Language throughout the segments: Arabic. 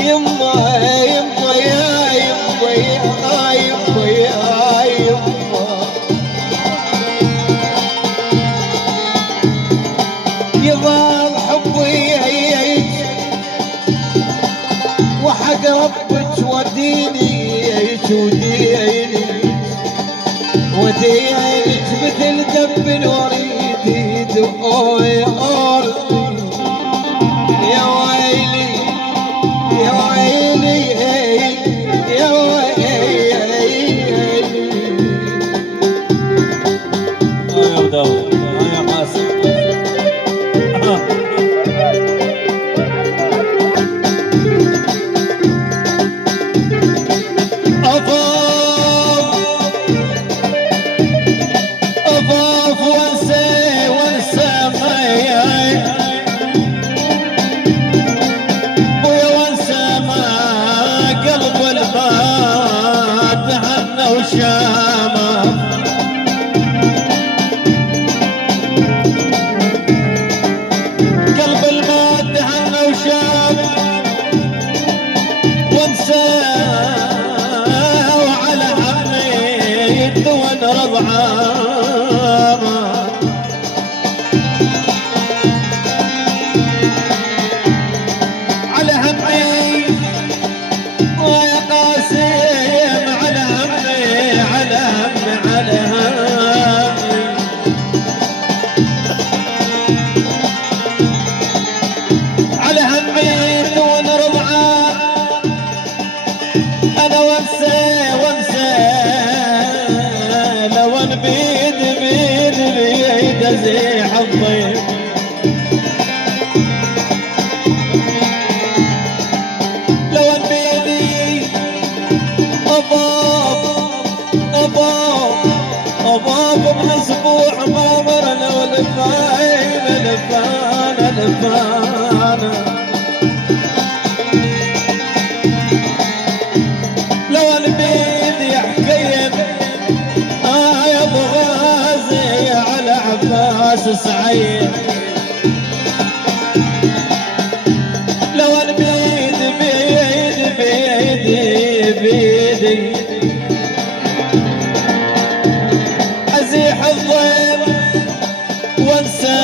يما يما يا يما يا يما يا يما يظل حبي وحق ربك وديني ودينك مثل دب الوريد يدور يا ويلي يا ويلي يا ويلي يا داود يا قاسم أضاف وانسى ماي بويا وانسى ما قلب الماء تهنى وشامه قلب الماء تهنى وشامه وانسى وعلى همي دون رضعه على همي ويا قاسم على همي على همي على همي على همي دون رضعه انا وانسى لو ان بيد ازيح الضيف لو ان بيدي اضاف من اسبوع ما مرنا لفانا لو ان بيدي حكيم يا ابو غازي على عباس سعيد لو ان بيدي ازيح الضيم وانسى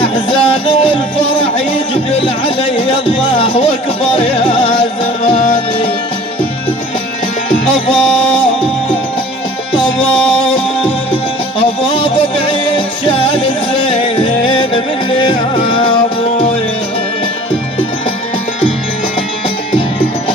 احزان والفرح يجبل علي الله واكبر يا زماني أضاف بعيد شال الزين مني